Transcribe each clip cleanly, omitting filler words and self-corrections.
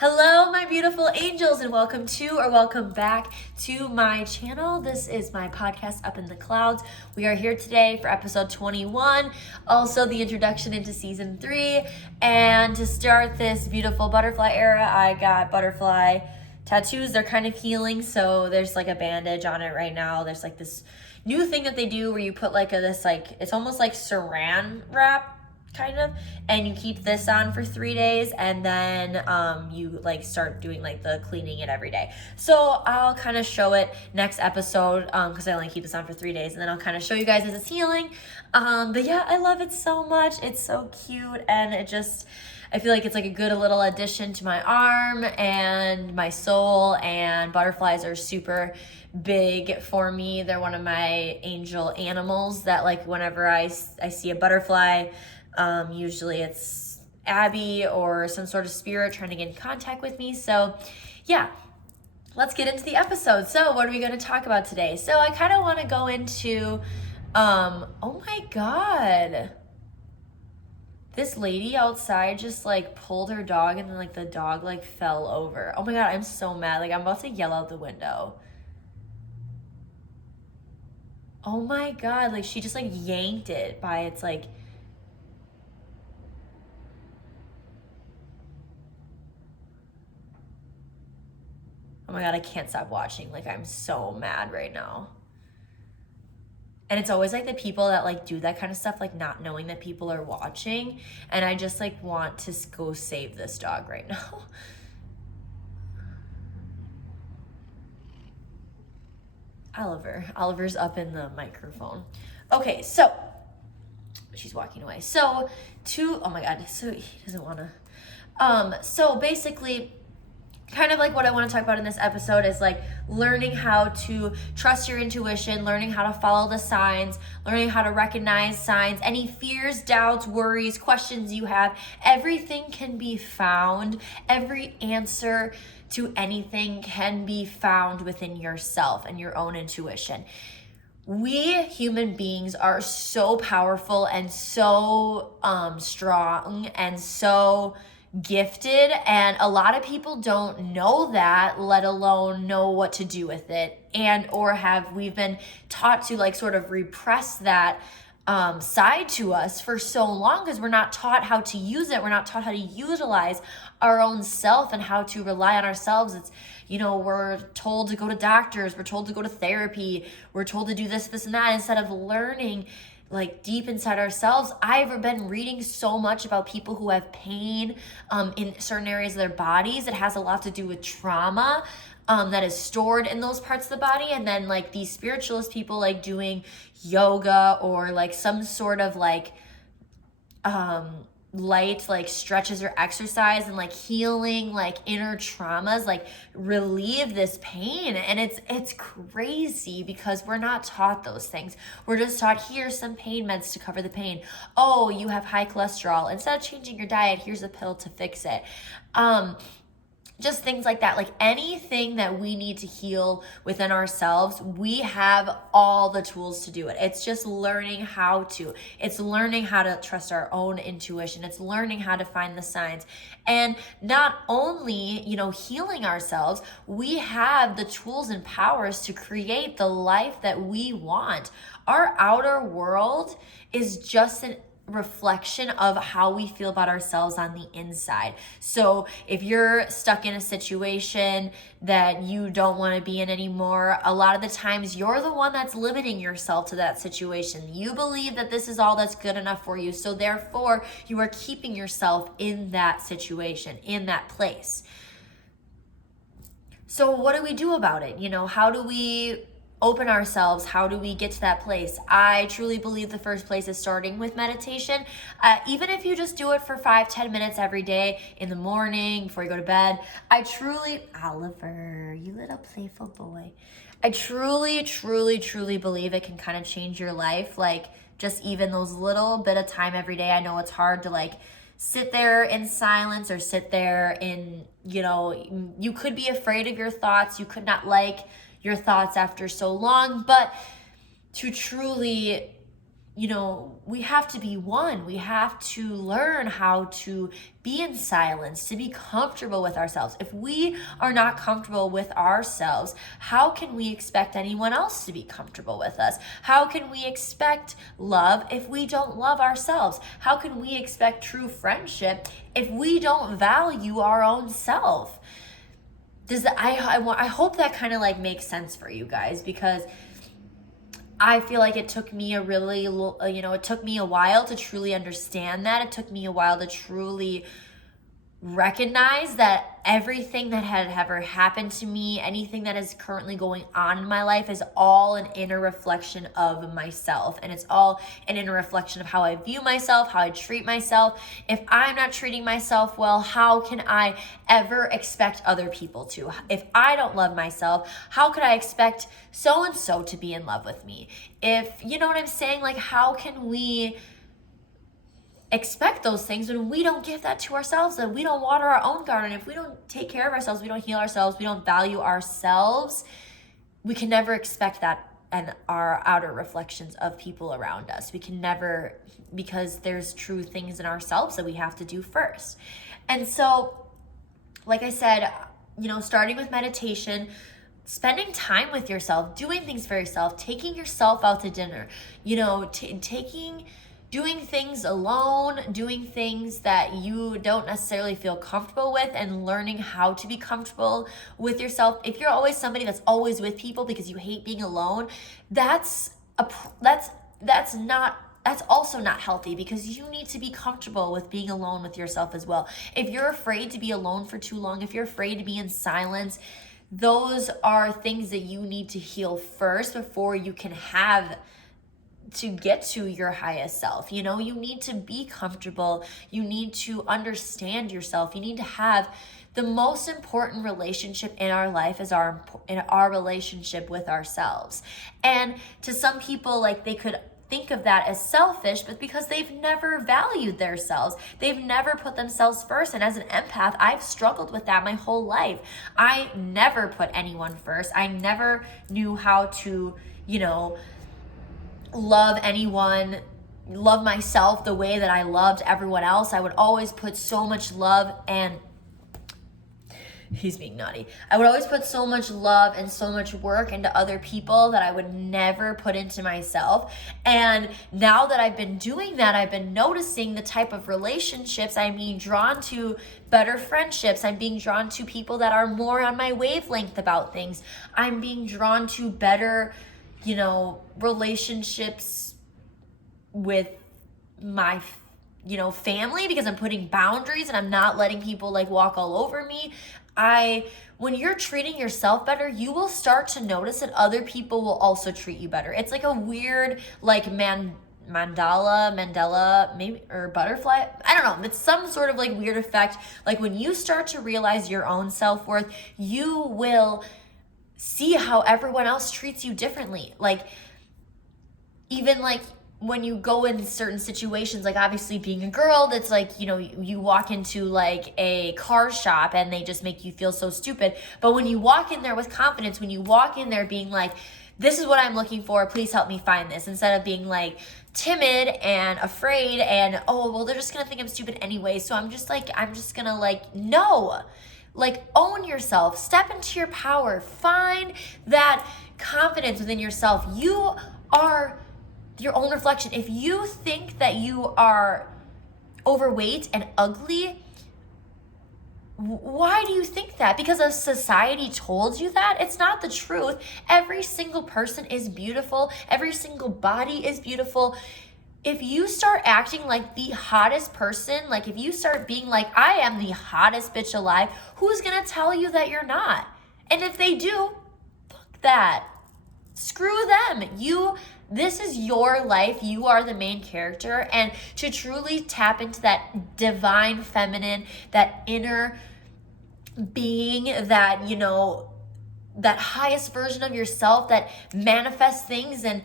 Hello, my beautiful angels, and welcome back to my channel. This is my podcast, Up in the Clouds. We are here today for episode 21, also the introduction into season 3. And to start this beautiful butterfly era, I got butterfly tattoos. They're kind of healing, so there's like a bandage on it right now. There's like this new thing that they do where you put like it's almost like saran wrap kind of, and you keep this on for 3 days, and then you like start doing like the cleaning it every day. So I'll kind of show it next episode because I only keep this on for 3 days, and then I'll kind of show you guys as it's healing. But yeah, I love it so much. It's so cute, and I feel like it's like a good little addition to my arm and my soul, and butterflies are super big for me. They're one of my angel animals that, like, whenever I see a butterfly, usually it's Abby or some sort of spirit trying to get in contact with me. So yeah, let's get into the episode. So what are we going to talk about today? So I kind of want to go into, oh my God, this lady outside just like pulled her dog, and then like the dog like fell over. Oh my God, I'm so mad. Like, I'm about to yell out the window. Oh my God, like she just like yanked it by its like, oh my God, I can't stop watching. Like, I'm so mad right now. And it's always like the people that like do that kind of stuff, like not knowing that people are watching. And I just like want to go save this dog right now. Oliver's up in the microphone. Okay, so she's walking away. So oh my God, so he doesn't want to. So basically, kind of like what I want to talk about in this episode is like learning how to trust your intuition, learning how to follow the signs, learning how to recognize signs, any fears, doubts, worries, questions you have. Everything can be found. Every answer to anything can be found within yourself and your own intuition. We human beings are so powerful and so strong and so gifted, and a lot of people don't know that, let alone know what to do with it, and or we've been taught to like sort of repress that side to us for so long because we're not taught how to use it. We're not taught how to utilize our own self and how to rely on ourselves. It's, we're told to go to doctors, we're told to go to therapy, we're told to do this and that, instead of learning like deep inside ourselves. I've been reading so much about people who have pain in certain areas of their bodies. It has a lot to do with trauma that is stored in those parts of the body. And then like these spiritualist people like doing yoga or like some sort of like light like stretches or exercise and like healing like inner traumas, like relieve this pain. And it's crazy because we're not taught those things. We're just taught, here's some pain meds to cover the pain. Oh, you have high cholesterol, instead of changing your diet, here's a pill to fix it. Just things like that. Like anything that we need to heal within ourselves, we have all the tools to do it. It's just learning how to. It's learning how to trust our own intuition. It's learning how to find the signs. And not only, healing ourselves, we have the tools and powers to create the life that we want. Our outer world is just an reflection of how we feel about ourselves on the inside. So if you're stuck in a situation that you don't want to be in anymore, a lot of the times you're the one that's limiting yourself to that situation. You believe that this is all that's good enough for you. So therefore, you are keeping yourself in that situation, in that place. So what do we do about it? How do we open ourselves? How do we get to that place? I truly believe the first place is starting with meditation. Even if you just do it for 5-10 minutes every day in the morning before you go to bed. Oliver, you little playful boy. I truly believe it can kind of change your life. Like just even those little bit of time every day. I know it's hard to like sit there in silence or sit there in, you could be afraid of your thoughts. You could not like your thoughts after so long, but to truly, we have to be one. We have to learn how to be in silence, to be comfortable with ourselves. If we are not comfortable with ourselves, how can we expect anyone else to be comfortable with us? How can we expect love if we don't love ourselves? How can we expect true friendship if we don't value our own self? I hope that kind of like makes sense for you guys, because I feel like it took me it took me a while to truly understand that. It took me a while to truly recognize that everything that had ever happened to me, anything that is currently going on in my life, is all an inner reflection of myself. And it's all an inner reflection of how I view myself, how I treat myself. If I'm not treating myself well, how can I ever expect other people to? If I don't love myself, how could I expect so-and-so to be in love with me? If, you know what I'm saying? Like, how can we expect those things when we don't give that to ourselves, and we don't water our own garden? If we don't take care of ourselves, we don't heal ourselves, we don't value ourselves, we can never expect that and our outer reflections of people around us. We can never, because there's true things in ourselves that we have to do first. And so, like I said, starting with meditation, spending time with yourself, doing things for yourself, taking yourself out to dinner, doing things alone, doing things that you don't necessarily feel comfortable with, and learning how to be comfortable with yourself. If you're always somebody that's always with people because you hate being alone, that's also not healthy, because you need to be comfortable with being alone with yourself as well. If you're afraid to be alone for too long, if you're afraid to be in silence, those are things that you need to heal first before you can get to your highest self. You need to be comfortable. You need to understand yourself. You need to have the most important relationship in our life is our relationship with ourselves. And to some people, like, they could think of that as selfish, but because they've never valued themselves, they've never put themselves first. And as an empath, I've struggled with that my whole life. I never put anyone first. I never knew how to, love anyone, love myself the way that I loved everyone else. I would always put so much love and he's being naughty. I would always put so much love and so much work into other people that I would never put into myself. And now that I've been doing that, I've been noticing the type of relationships I'm being drawn to, better friendships. I'm being drawn to people that are more on my wavelength about things. I'm being drawn to better relationships with my, family, because I'm putting boundaries and I'm not letting people like walk all over me. When you're treating yourself better, you will start to notice that other people will also treat you better. It's like a weird, like Mandela, maybe, or butterfly. I don't know. It's some sort of like weird effect. Like, when you start to realize your own self-worth, you will see how everyone else treats you differently. Like, even like when you go in certain situations, like obviously being a girl, that's like, you walk into like a car shop and they just make you feel so stupid. But when you walk in there with confidence, when you walk in there being like, this is what I'm looking for, please help me find this, instead of being like timid and afraid and, oh, well, they're just gonna think I'm stupid anyway, so I'm just gonna like, no. Like, own yourself, step into your power, find that confidence within yourself. You are your own reflection. If you think that you are overweight and ugly, why do you think that? Because a society told you that? It's not the truth. Every single person is beautiful. Every single body is beautiful. If you start acting like the hottest person, like if you start being like, I am the hottest bitch alive, who's gonna tell you that you're not? And if they do, fuck that. Screw them. This is your life. You are the main character. And to truly tap into that divine feminine, that inner being, that, that highest version of yourself that manifests things and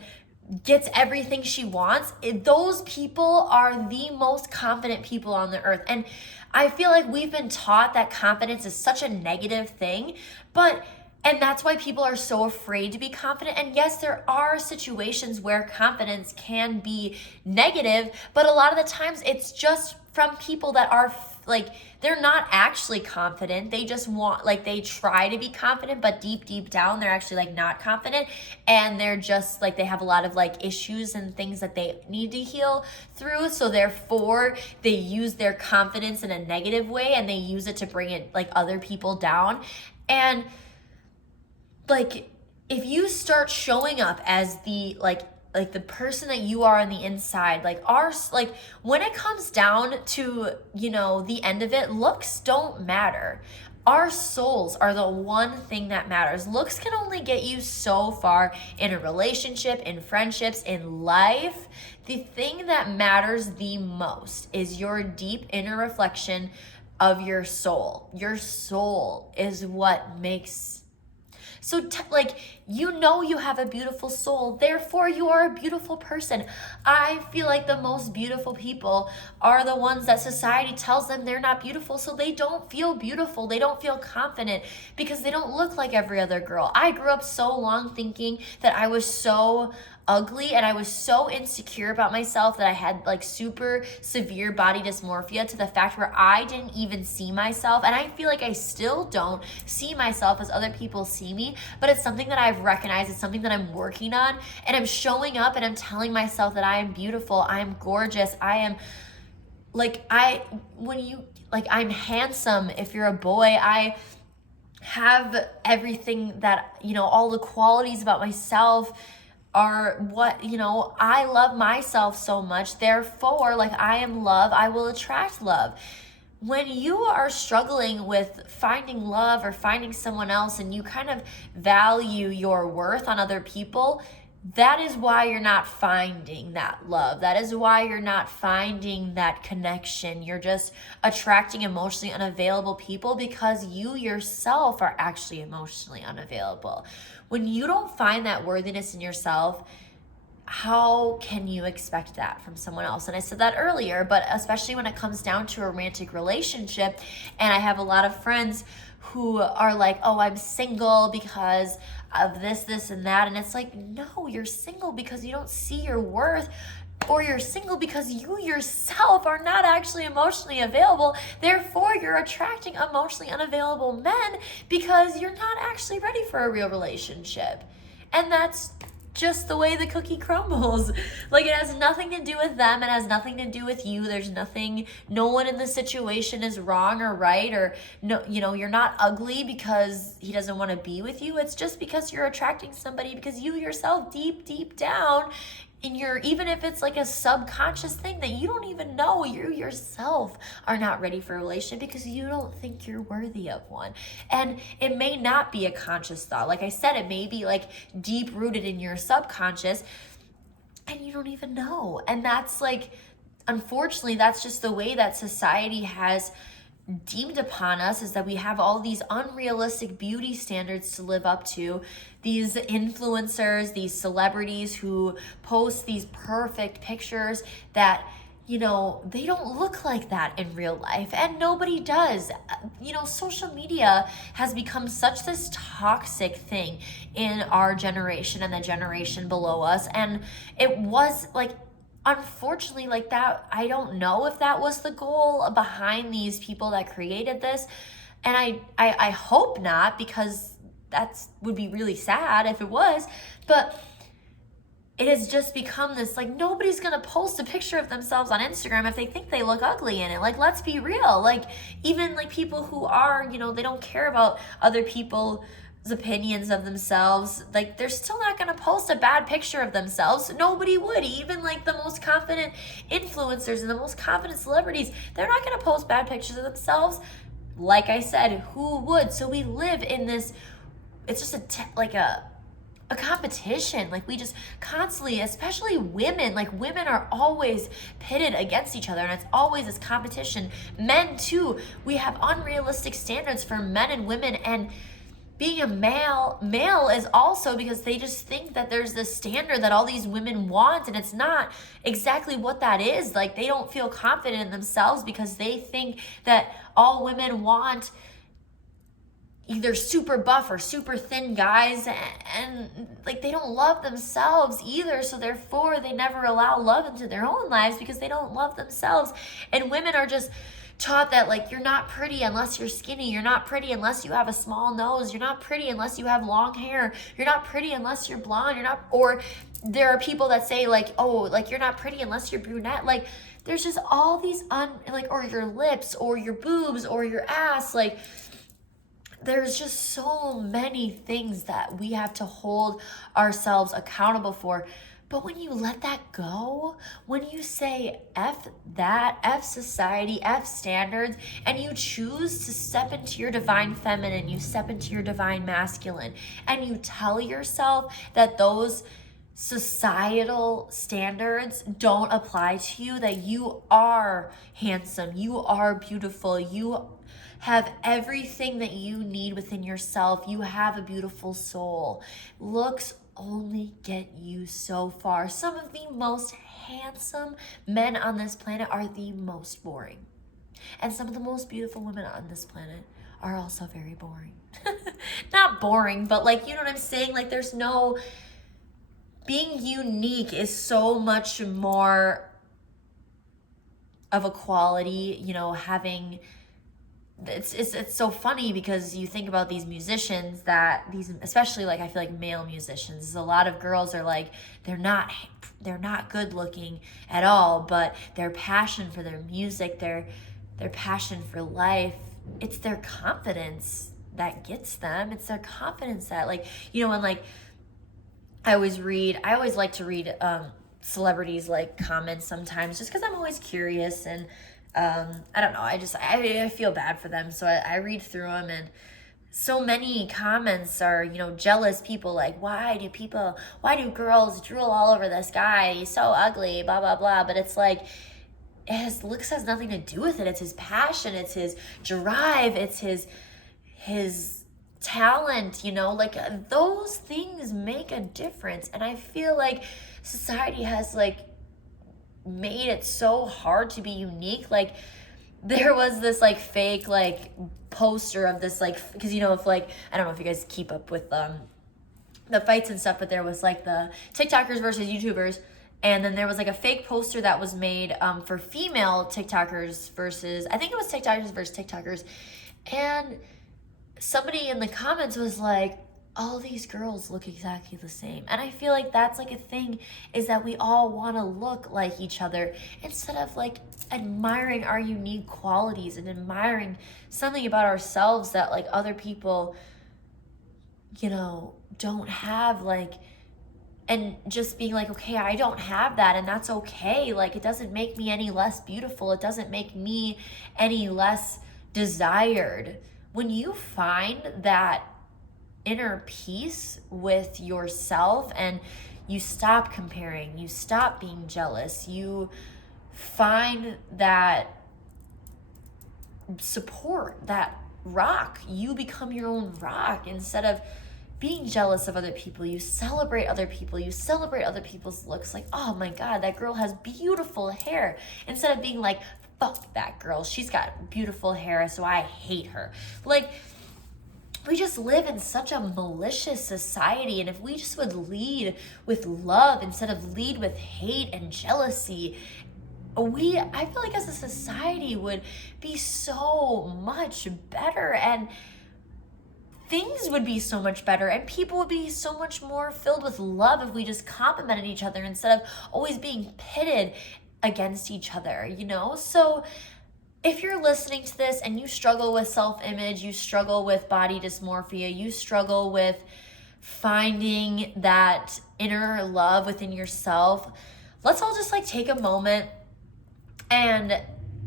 gets everything she wants, those people are the most confident people on the earth. And I feel like we've been taught that confidence is such a negative thing, but And that's why people are so afraid to be confident. And yes, there are situations where confidence can be negative, but a lot of the times it's just from people that are like, they're not actually confident. They just want, like, they try to be confident, but deep down, they're actually like not confident. And they're just like, they have a lot of like issues and things that they need to heal through. So therefore, they use their confidence in a negative way and they use it to bring it like other people down. And like, if you start showing up as the like the person that you are on the inside, like when it comes down to, you know, the end of it, looks don't matter. Our souls are the one thing that matters. Looks can only get you so far in a relationship, in friendships, in life. The thing that matters the most is your deep inner reflection of your soul. Your soul is what makes. So like, you know, you have a beautiful soul, therefore you are a beautiful person. I feel like the most beautiful people are the ones that society tells them they're not beautiful, so they don't feel beautiful, they don't feel confident because they don't look like every other girl. I grew up so long thinking that I was so ugly and I was so insecure about myself that I had like super severe body dysmorphia, to the fact where I didn't even see myself, and I feel like I still don't see myself as other people see me, but it's something that I've recognized, it's something that I'm working on, and I'm showing up and I'm telling myself that I am beautiful, I am gorgeous, I am like, I'm handsome. If you're a boy, I have everything that, you know, all the qualities about myself are what, you know, I love myself so much, therefore, like, I am love, I will attract love. When you are struggling with finding love or finding someone else and you kind of value your worth on other people, that is why you're not finding that love. That is why you're not finding that connection. You're just attracting emotionally unavailable people because you yourself are actually emotionally unavailable. When you don't find that worthiness in yourself, how can you expect that from someone else? And I said that earlier, but especially when it comes down to a romantic relationship, and I have a lot of friends who are like, oh, I'm single because of this, and that. And it's like, no, you're single because you don't see your worth, or you're single because you yourself are not actually emotionally available. Therefore, you're attracting emotionally unavailable men because you're not actually ready for a real relationship. And that's just the way the cookie crumbles. Like, it has nothing to do with them. It has nothing to do with you. There's nothing, no one in the situation is wrong or right, or no, you know, you're not ugly because he doesn't want to be with you. It's just because you're attracting somebody because you yourself deep down in your, even if it's like a subconscious thing that you don't even know, you yourself are not ready for a relationship because you don't think you're worthy of one. And it may not be a conscious thought. Like I said, it may be like deep rooted in your subconscious and you don't even know. And that's like, unfortunately, that's just the way that society has deemed upon us, is that we have all these unrealistic beauty standards to live up to. These influencers, these celebrities who post these perfect pictures that, you know, they don't look like that in real life, and nobody does. You know, social media has become such this toxic thing in our generation and the generation below us, and it was like, unfortunately, like that, I don't know if that was the goal behind these people that created this. And I hope not, because that's would be really sad if it was. But it has just become this, like, nobody's gonna post a picture of themselves on Instagram if they think they look ugly in it. Like, let's be real. Like, even like people who are, you know, they don't care about other people's opinions of themselves, like, they're still not going to post a bad picture of themselves. Nobody would. Even like the most confident influencers and the most confident celebrities, they're not going to post bad pictures of themselves. Like I said, who would? So we live in this, it's just a competition. Like, we just constantly, especially women, like, women are always pitted against each other, and it's always this competition. Men too, we have unrealistic standards for men and women, and being a male is also because they just think that there's this standard that all these women want, and it's not exactly what that is. Like, they don't feel confident in themselves because they think that all women want either super buff or super thin guys, and like they don't love themselves either, so therefore they never allow love into their own lives because they don't love themselves. And women are just taught that like you're not pretty unless you're skinny, you're not pretty unless you have a small nose, you're not pretty unless you have long hair, you're not pretty unless you're blonde, you're not. Or there are people that say like, oh, like you're not pretty unless you're brunette. Like there's just all these or your lips or your boobs or your ass. Like there's just so many things that we have to hold ourselves accountable for. But when you let that go, when you say F that, F society, F standards, and you choose to step into your divine feminine, you step into your divine masculine, and you tell yourself that those societal standards don't apply to you, that you are handsome, you are beautiful, you have everything that you need within yourself, you have a beautiful soul. Looks only get you so far. Some of the most handsome men on this planet are the most boring. And some of the most beautiful women on this planet are also very boring. Not boring, but like, you know what I'm saying? Like there's no, being unique is so much more of a quality, you know, having, it's so funny because you think about these musicians that especially like I feel like male musicians, a lot of girls are like they're not good looking at all, but their passion for their music, their passion for life, it's their confidence that gets them. It's their confidence that, like, you know, and like I always like to read celebrities like comments sometimes just because I'm always curious, and I don't know, I feel bad for them, so I read through them, and so many comments are, you know, jealous people like, why do girls drool all over this guy, he's so ugly, blah blah blah. But it's like, looks has nothing to do with it. It's his passion, it's his drive, it's his talent, you know, like those things make a difference. And I feel like society has like made it so hard to be unique. Like there was this like fake like poster of this, like, because you know, if like, I don't know if you guys keep up with the fights and stuff, but there was like the TikTokers versus YouTubers, and then there was like a fake poster that was made for female TikTokers versus, I think it was TikTokers versus TikTokers, and somebody in the comments was like, all these girls look exactly the same. And I feel like that's like a thing, is that we all want to look like each other instead of like admiring our unique qualities and admiring something about ourselves that like other people, you know, don't have, like, and just being like, okay, I don't have that, and that's okay. Like, it doesn't make me any less beautiful. It doesn't make me any less desired. When you find that inner peace with yourself and you stop comparing, you stop being jealous, you find that support, that rock, you become your own rock. Instead of being jealous of other people, you celebrate other people, you celebrate other people's looks. Like, oh my God, that girl has beautiful hair. Instead of being like, fuck that girl, she's got beautiful hair, so I hate her. Like, we just live in such a malicious society, and if we just would lead with love instead of lead with hate and jealousy, I feel like as a society would be so much better, and things would be so much better, and people would be so much more filled with love if we just complimented each other instead of always being pitted against each other, you know? So if you're listening to this and you struggle with self-image, you struggle with body dysmorphia, you struggle with finding that inner love within yourself, let's all just like take a moment. And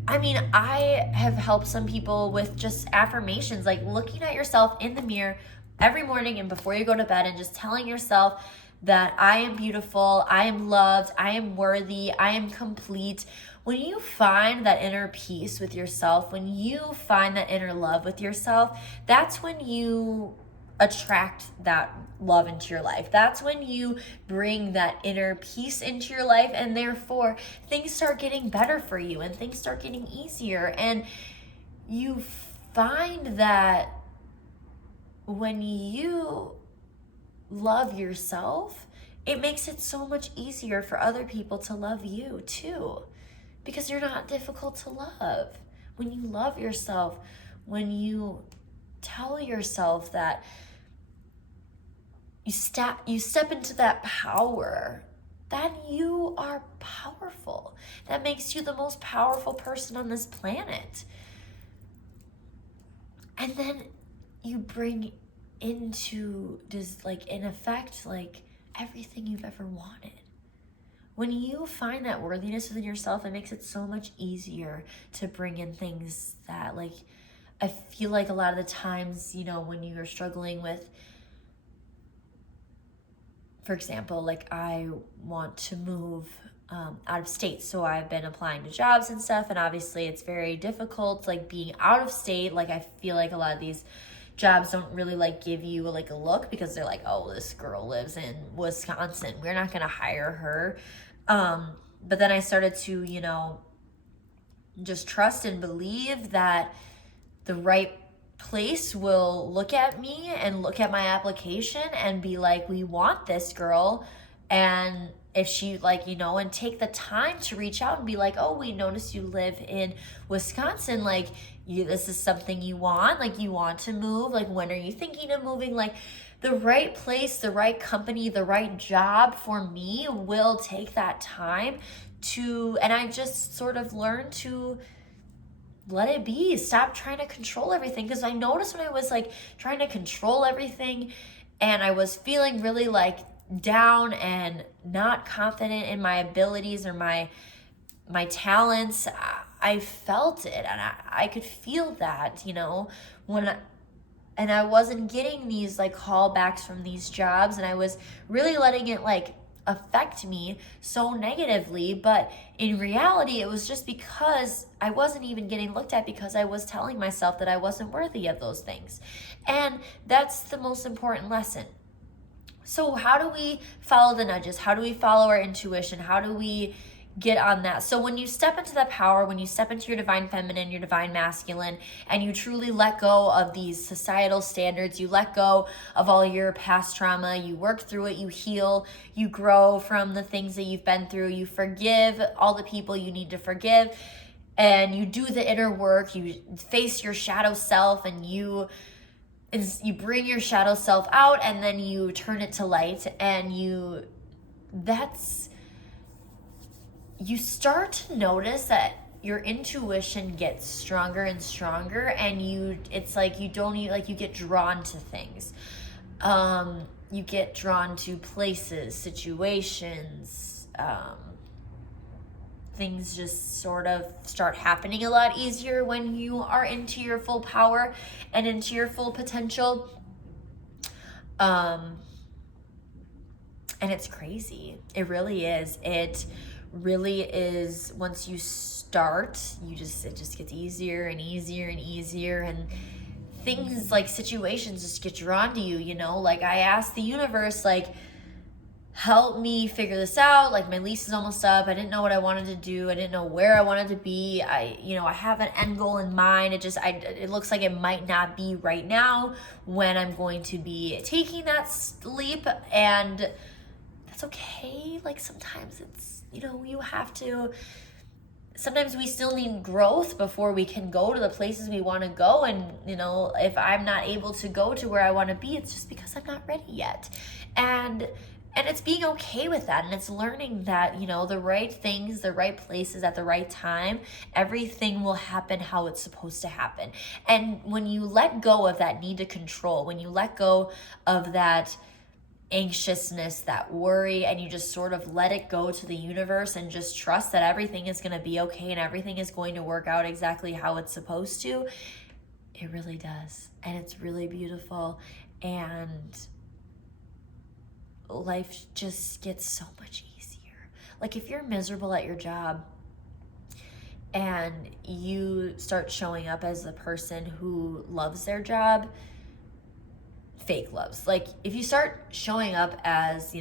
I mean, I have helped some people with just affirmations, like looking at yourself in the mirror every morning and before you go to bed and just telling yourself that I am beautiful, I am loved, I am worthy, I am complete. When you find that inner peace with yourself, when you find that inner love with yourself, that's when you attract that love into your life. That's when you bring that inner peace into your life, and therefore things start getting better for you and things start getting easier, and you find that when you love yourself, it makes it so much easier for other people to love you too, because you're not difficult to love. When you love yourself, when you tell yourself that you step into that power, then you are powerful. That makes you the most powerful person on this planet. And then you bring into just like in effect like everything you've ever wanted. When you find that worthiness within yourself, it makes it so much easier to bring in things that, like, I feel like a lot of the times, you know, when you're struggling with, for example, like I want to move out of state, so I've been applying to jobs and stuff, and obviously it's very difficult, like being out of state. Like I feel like a lot of these jobs don't really like give you like a look, because they're like, oh, this girl lives in Wisconsin, we're not gonna hire her. But then I started to, you know, just trust and believe that the right place will look at me and look at my application and be like, we want this girl. And if she, like, you know, and take the time to reach out and be like, oh, we noticed you live in Wisconsin, like, this is something you want, like, you want to move, like, when are you thinking of moving? Like, the right place, the right company, the right job for me will take that time to, and I just sort of learned to let it be. Stop trying to control everything. Because I noticed when I was like trying to control everything and I was feeling really like down and not confident in my abilities or my talents, I felt it, and I could feel that, you know, and I wasn't getting these like callbacks from these jobs, and I was really letting it like affect me so negatively. But in reality, it was just because I wasn't even getting looked at, because I was telling myself that I wasn't worthy of those things. And that's the most important lesson. So how do we follow the nudges? How do we follow our intuition? How do we get on that? So when you step into that power, when you step into your divine feminine, your divine masculine, and you truly let go of these societal standards, you let go of all your past trauma, you work through it, you heal, you grow from the things that you've been through, you forgive all the people you need to forgive, and you do the inner work, you face your shadow self, and you bring your shadow self out, and then you turn it to light, and you start to notice that your intuition gets stronger and stronger, and it's like you don't even, like, you get drawn to things. You get drawn to places, situations, things just sort of start happening a lot easier when you are into your full power and into your full potential. And it's crazy. It really is. It really is. Once you start, it just gets easier and easier and easier, and things like situations just get drawn to you, you know? Like I asked the universe, like, help me figure this out. Like my lease is almost up. I didn't know what I wanted to do. I didn't know where I wanted to be. I have an end goal in mind. It looks like it might not be right now when I'm going to be taking that leap, and that's okay. Like sometimes it's, you have to, sometimes we still need growth before we can go to the places we want to go. And, if I'm not able to go to where I want to be, it's just because I'm not ready yet. And it's being okay with that. And it's learning that, the right things, the right places at the right time, everything will happen how it's supposed to happen. And when you let go of that need to control, when you let go of that anxiousness, that worry, and you just sort of let it go to the universe and just trust that everything is going to be okay and everything is going to work out exactly how it's supposed to, it really does. And it's really beautiful. And life just gets so much easier. Like if you're miserable at your job and you start showing up as the person who loves their job, fake loves. Like if you start showing up as,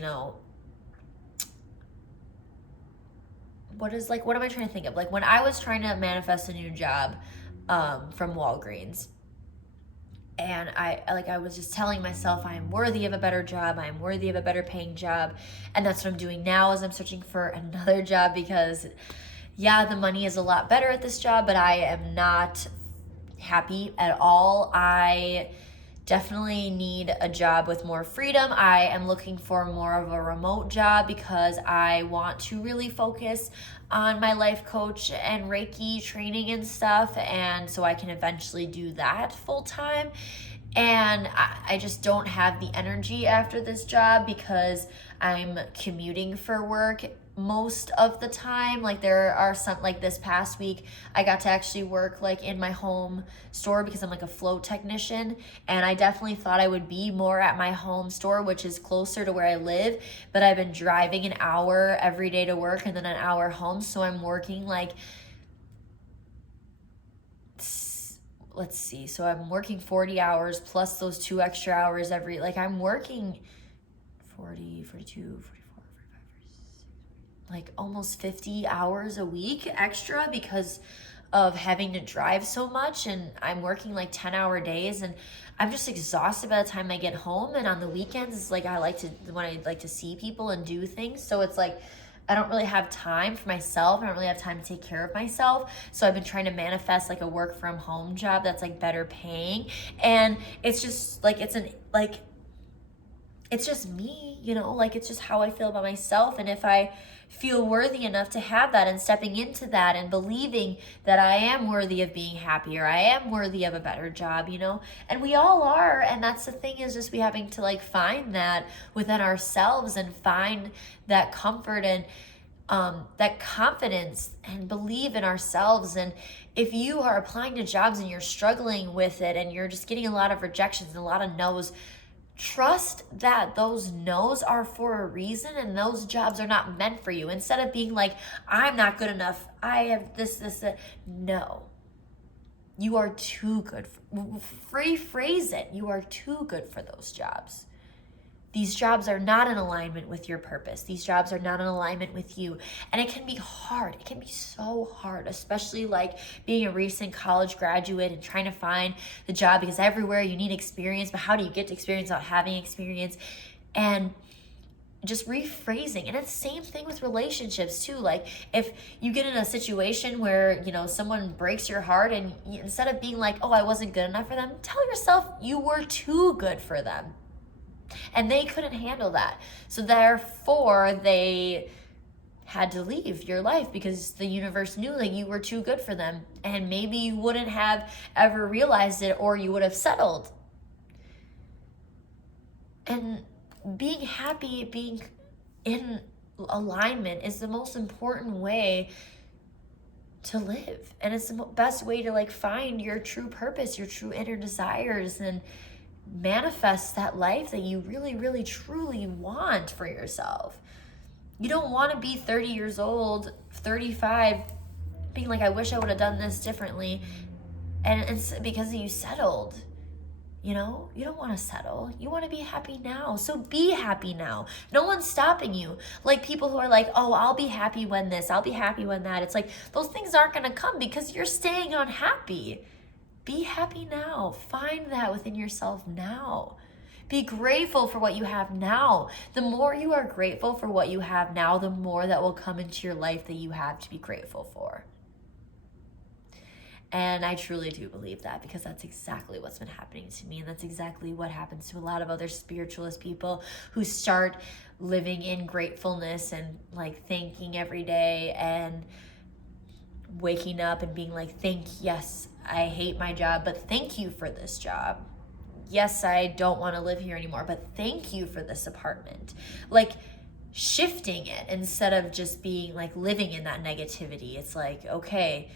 what am I trying to think of? Like when I was trying to manifest a new job from Walgreens, And I was just telling myself I'm worthy of a better job. I'm worthy of a better paying job. And that's what I'm doing now as I'm searching for another job, because yeah, the money is a lot better at this job, but I am not happy at all. I definitely need a job with more freedom. I am looking for more of a remote job because I want to really focus on my life coach and Reiki training and stuff, and so I can eventually do that full time. And I just don't have the energy after this job because I'm commuting for work most of the time. Like there are some, like this past week I got to actually work like in my home store because I'm like a float technician, and I definitely thought I would be more at my home store, which is closer to where I live, but I've been driving an hour every day to work and then an hour home. So I'm working like, let's see, so I'm working 40 hours plus those 2 extra hours every, like I'm working 40, 42, 44, 45, 46, like almost 50 hours a week extra because of having to drive so much. And I'm working like 10-hour days, and I'm just exhausted by the time I get home. And on the weekends, it's like when I like to see people and do things. So it's like I don't really have time for myself. I don't really have time to take care of myself. So I've been trying to manifest like a work from home job that's like better paying. And it's just like, it's just me, like it's just how I feel about myself. And if I feel worthy enough to have that, and stepping into that and believing that I am worthy of being happier, I am worthy of a better job, and we all are. And that's the thing, is just we having to like find that within ourselves and find that comfort and that confidence and believe in ourselves. And if you are applying to jobs and you're struggling with it and you're just getting a lot of rejections and a lot of no's, trust that those no's are for a reason, and those jobs are not meant for you. Instead of being like, I'm not good enough, I have this. No, you are too good. Rephrase it. You are too good for those jobs. These jobs are not in alignment with your purpose. These jobs are not in alignment with you. And it can be hard. It can be so hard, especially like being a recent college graduate and trying to find the job, because everywhere you need experience, but how do you get to experience without having experience? And just rephrasing. And it's the same thing with relationships too. Like if you get in a situation where, someone breaks your heart, and instead of being like, oh, I wasn't good enough for them, tell yourself you were too good for them. And they couldn't handle that. So therefore, they had to leave your life because the universe knew that you were too good for them. And maybe you wouldn't have ever realized it, or you would have settled. And being happy, being in alignment is the most important way to live. And it's the best way to like find your true purpose, your true inner desires, and manifest that life that you really, really, truly want for yourself. You don't want to be 30 years old, 35, being like, I wish I would have done this differently. And it's because you settled. You don't want to settle. You want to be happy now. So be happy now. No one's stopping you. Like people who are like, oh, I'll be happy when this, I'll be happy when that. It's like those things aren't going to come because you're staying unhappy. Be happy now. Find that within yourself now. Be grateful for what you have now. The more you are grateful for what you have now, the more that will come into your life that you have to be grateful for. And I truly do believe that, because that's exactly what's been happening to me. And that's exactly what happens to a lot of other spiritualist people who start living in gratefulness and like thanking every day and waking up and being like, yes, I hate my job, but thank you for this job. Yes, I don't want to live here anymore, but thank you for this apartment. Like shifting it instead of just being like living in that negativity. It's like, okay,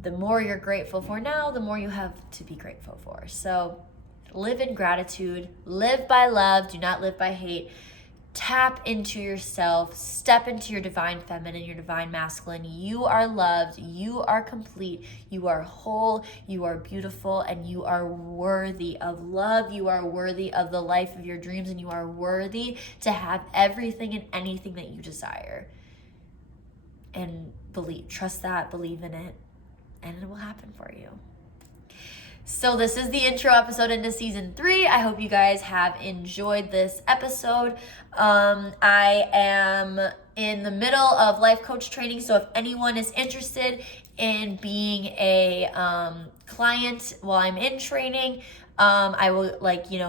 the more you're grateful for now, the more you have to be grateful for. So live in gratitude, live by love, do not live by hate. Tap into yourself, step into your divine feminine, your divine masculine. You are loved, you are complete, you are whole, you are beautiful, and you are worthy of love. You are worthy of the life of your dreams, and you are worthy to have everything and anything that you desire. And trust that, believe in it, and it will happen for you. So this is the intro episode into season 3. I hope you guys have enjoyed this episode. I am in the middle of life coach training, so if anyone is interested in being a client while I'm in training, I will,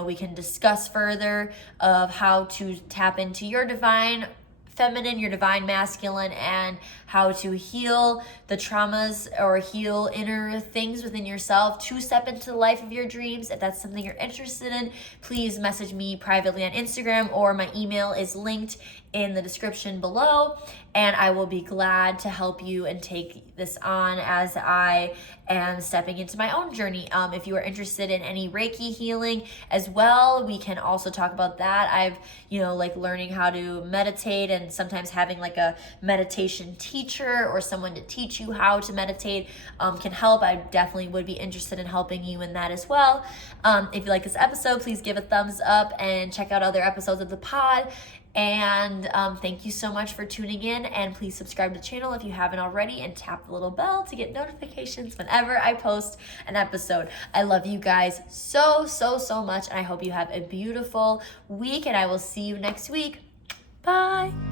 we can discuss further of how to tap into your divine feminine, your divine masculine, and how to heal the traumas or heal inner things within yourself to step into the life of your dreams. If that's something you're interested in, please message me privately on Instagram, or my email is linked in the description below, and I will be glad to help you and take this on as I am stepping into my own journey. If you are interested in any Reiki healing as well, we can also talk about that. I've, learning how to meditate, and sometimes having like a meditation teacher or someone to teach you how to meditate can help. I definitely would be interested in helping you in that as well. If you like this episode, please give a thumbs up and check out other episodes of the pod. And thank you so much for tuning in, and please subscribe to the channel if you haven't already, and tap the little bell to get notifications whenever I post an episode. I love you guys so much, and I hope you have a beautiful week, and I will see you next week. Bye.